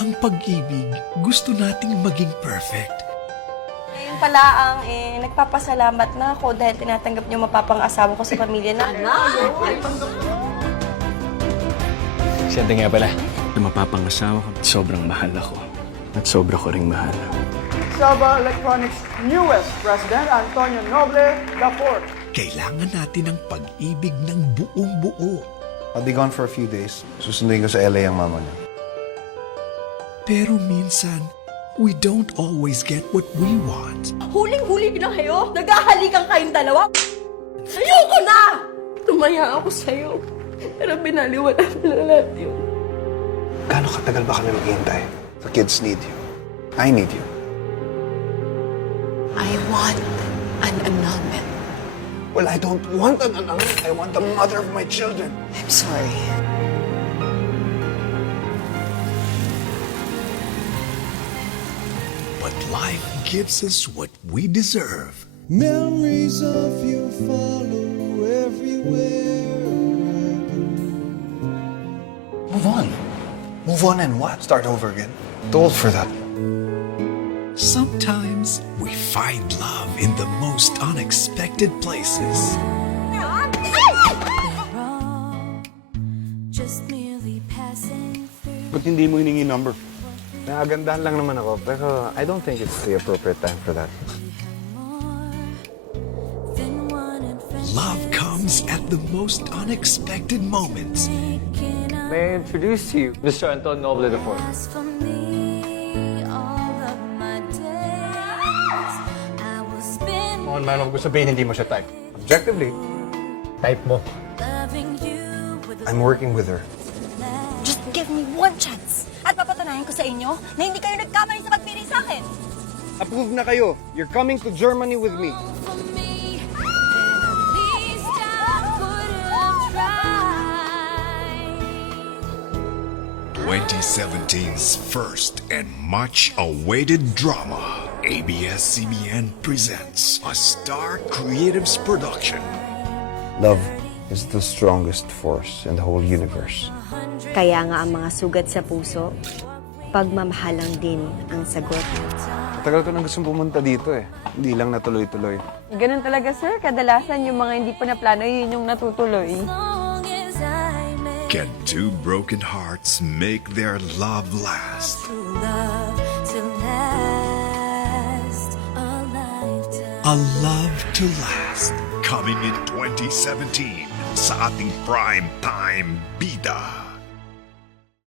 Ang pag-ibig, gusto nating maging perfect. Ngayon pala ang nagpapasalamat na ako dahil tinatanggap niyo mapapang-asawa ko sa pamilya na. Siyempre nga pala, na mapapangasawa ko, sobrang mahal ako. At sobra ko ring mahal. Saba Electronics' newest President, Antonio Noble IV. Kailangan natin ng pag-ibig ng buong-buo. I'll be gone for a few days. Susundin ko sa LA ang mama niya. Pero minsan, we don't always get what we want. Huling-huli na kayo! Naghahalikan kayong dalawa! Ayoko na! Tumaya ako sa'yo. Pero binaliwala na lahat yun. Gano'ng katagal ba kami maghihintay? The kids need you. I need you. I want an annulment. Well, I don't want an annulment. I want the mother of my children. I'm sorry. But life gives us what we deserve. Memories of you follow everywhere I go. Move on. Move on and what? Start over again? Too old for that. Sometimes we find love in the most unexpected places. Ba't hindi mo hiningi number? Nakagandahan lang naman ako, pero I don't think it's the appropriate time for that. Love comes at the most unexpected moments. May I introduce you, Mr. Anton Noble IV. Kung man ako sabihin, hindi mo siya type. Objectively, type mo. I'm working with her. Just give me one chance. At papatunayan ko sa inyo na hindi kayo nagkamali sa pagpili sa akin. Approve na kayo. You're coming to Germany with me. 2017's first and much-awaited drama, ABS-CBN presents a Star Creatives production. Love is the strongest force in the whole universe. Kaya nga ang mga sugat sa puso, pagmamahal lang din ang sagot. Matagal ko nang gustong pumunta dito eh. Hindi lang natuloy-tuloy. Ganun talaga, sir. Kadalasan yung mga hindi pa na plano, yun yung natutuloy. Can two broken hearts make their love last? A Love to Last. Coming in 2017 sa ating prime time bida.